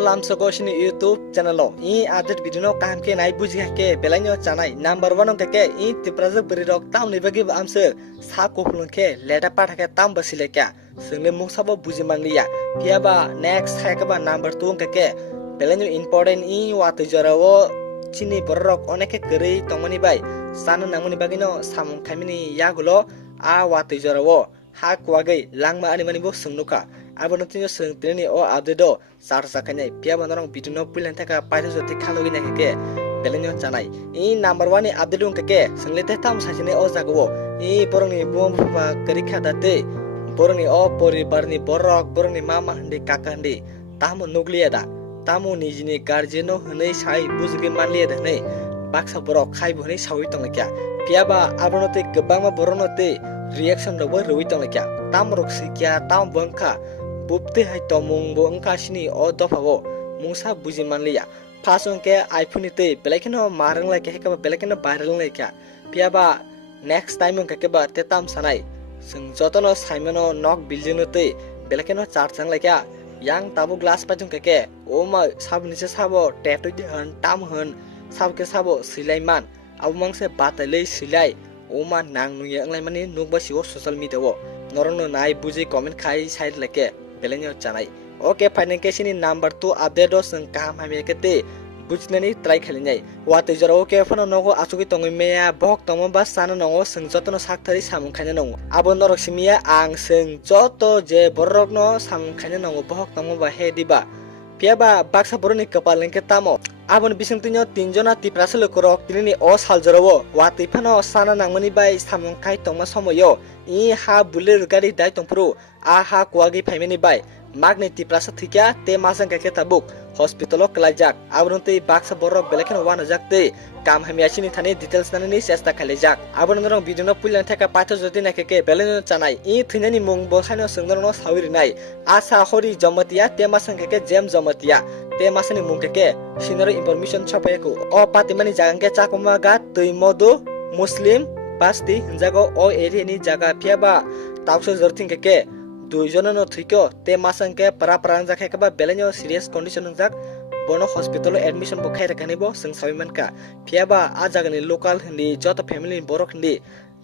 lamsoko shini YouTube channel I update video no kam ke nai buji ke belanyo chanai number 1 ke I tipraja berirok tam ni bagi amse sa koplon ke leta pat ke tam basile kya single muksabo buji manliya kia ba next ke ba number 2 ke belanyo important I watu jarawo chini borok oneke gere tongmani bai sana namuni bagino samung khamini yagulo a watu jarawo ha kwagai langma ani mani bo sungnuka abon tinyo sung treni o abdedo sar sakane pia banorong bidino pulen taka paita joti khalogi na ke belenyo chanai I number 1 ni abdedung ke sunglete tam sajine o jagwo I borongni bom ba karikha date borongni o poribarni borok borongni mama handi kaka handi tamu nugliada tamu nijini guardiano hnei sai bujgi manliada nei baksa borok khai bhoni sawi tongkya pia ba abonote gabama boronote reaction robo roi tongkya tam roksi kya tam bangkha bupte hai tomung bo angka sini o dophawo musa buji manliya phasong ke iphone te belekino marang lai ke ka belekino viral lai kya pia ba next time ke ba tetam sanai sung jotono saimono nok building te belekino charchang lai kya yang tabu glass pajung ke o ma sab niche sabo tattoo de han tam han sab ke sabo silaiman abumang se batalei silai o ma nang nuye anglai mani nukba siwo social media wo norono nai buji comment khai side leke belenyo chanai oke final ke sini number 2 update do sung kam hame kete bujnani try khalinai wate jaro ke phano nogo asugi tongi meya bok tomo ba sana nogo sung jotono sakthari samung khaina nogo abon norok simia ang sung joto je borok no samung khaina nogo bok tomo ba he diba piaba baksa boroni kapal lengke tamo abon bisingtinyo tinjona tipraselo korok tinini o saljarawo wate phano sana nangmani bai samung khai tongma somoyo I ha bulir gari dai tongpru a ha kwagi phaimeni bai magni tiprasa thikya te masang ke tabuk hospital klajak abronte baksa borok belekhen wana jakte kam hamiasini thani details nanani chesta khalejak abon ngorong video no pulan theka patho jodi na ke belen chanai I thinani mung bo khano sungnorno sawiri nai asa hori jamatia te masang ke jem jamatia te masani mung ke sinoro information chapayako o patimani jagang ke chakoma ga tui modu muslim pasti jago o area ni jaga piaba tawso jorting ke duijono no thiko te masang ke para jakhe ke ba belenyo serious condition jak bono hospital admission bo khaira kanibo sing sawiman ka piaba a jaga ni local hindi joto family borok hindi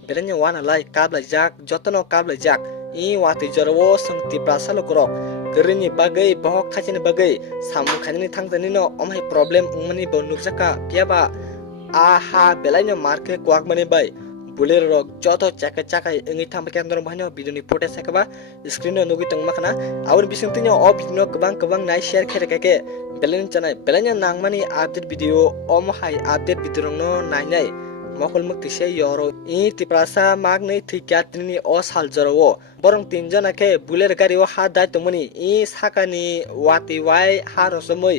belenyo wana lai kabla jak jotono kabla jak I wati jorwo sing tiprasalo korok gerini bagai bohok khachini bagai samu khani thangtani no omhai problem ungmani bo nukjaka piaba a ha belenyo marke kwak mani bai bulir rok joto chaka engi tham ke andor bhano video ni photo sakaba screen no nugi tong makna awur bisingtinyo o video kabang nai share khere ke belen chanai belenya nangmani update video om hai update video no nai nai mokol mukti se yoro I tiprasa magnai thikya tini o sal jaro borong tinjona ke bulir gari o ha dai tomuni I sakani wati wai ha rosomoi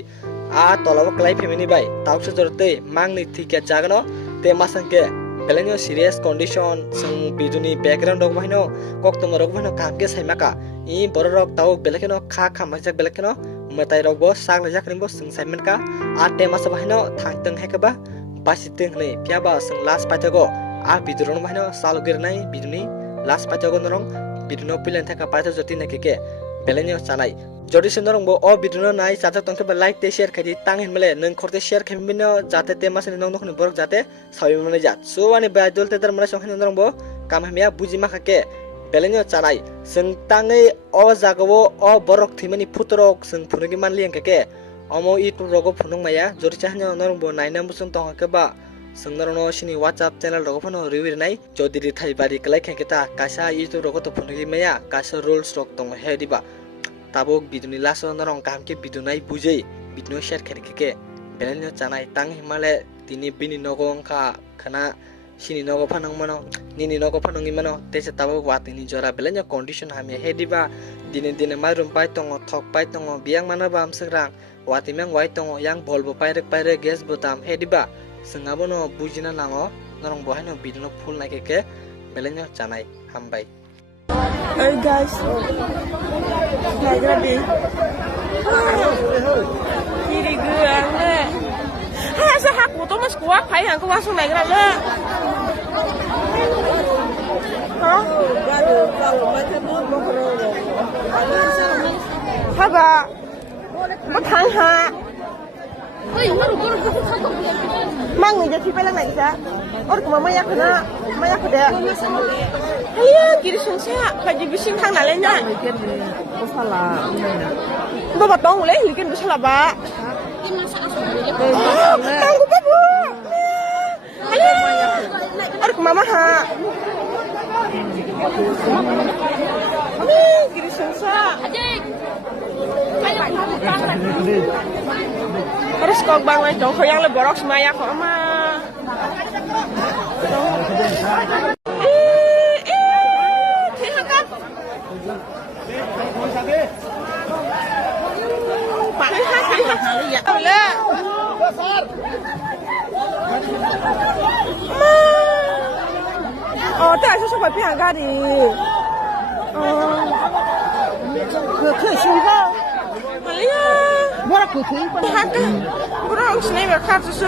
a tolawa klai family bai tawse jorte magnai thikya jagno te masang ke belenyo serious condition sung biduni background rok bahino koktom rok bahino kamke saimaka I borok tau belekeno kha majak belekeno matai rok bo sagla jakrimbo sung saimen ka ate mas bahino thangteng hekaba basiteng nei piaba sung last patago a bidron bahino salugir nai biduni last patago norong biduno pilen thaka pata joti na ke belenyo chanai jodi sinorong bo o biduno nai chata tongke ba like te share khadi tangin mele nang khorte share khambino jate te masani nong nong borok jate sawi mane jat so ani ba dol te dar mane songhin norong bo kamhamia buji maka ke belenyo chanai sing tangai o jagawo o borok thimani futorok sing phunagi manli ke omo YouTube rogo phunung maya jodi chahnya norong bo nainam busung tong ke ba sing norong sini WhatsApp channel rogo phano review nai jodi ri thai bari klai khengketa kasa YouTube rogo to phunagi maya kasa rules rok tong he diba tabok biduni laso norong kamke bidunai bujei bidno share ke belenyo chanai tang himale tini bini nogong kha khana sini nogo phanang mano nini nogo phanangi mano tese tabok watini jora belenyo condition hame hediba dine marum pai tongo thok pai tongo biang mana bam sagrang watimang wai tongo yang bolbo paire gas botam hediba sengabono bujina lango norong bohano bidno full na ke belenyo chanai hambai. Hey guys, nagrabi. Kiri geang le. Ha sa hak mo to mas kuak pai hang ko wasong nagra le. Ha? Haga. มาทางหามั่งนี่จะที่ไปแล้วไหนจ๊ะโอ้ยกูมาไม่อยากนะไม่อยากเด็กเฮ้ยกินชุ่มเชี่ยไปจีบชิงทางไหนเลยเนี่ยบ้าต้องเลยหรือกินบุษลาบะตังกูบ้าบัวเฮ้ยโอ้ยกูมาหากินชุ่มเชี่ยTerus kau bangun dong, kau yang lebih borok semaya kok ama. Silakan. Pak, ya. Boleh. Oh, tak sesuatu apa yang kadi. Oh, ke 哎呀，我来不听，他跟不让我去那边看，只是。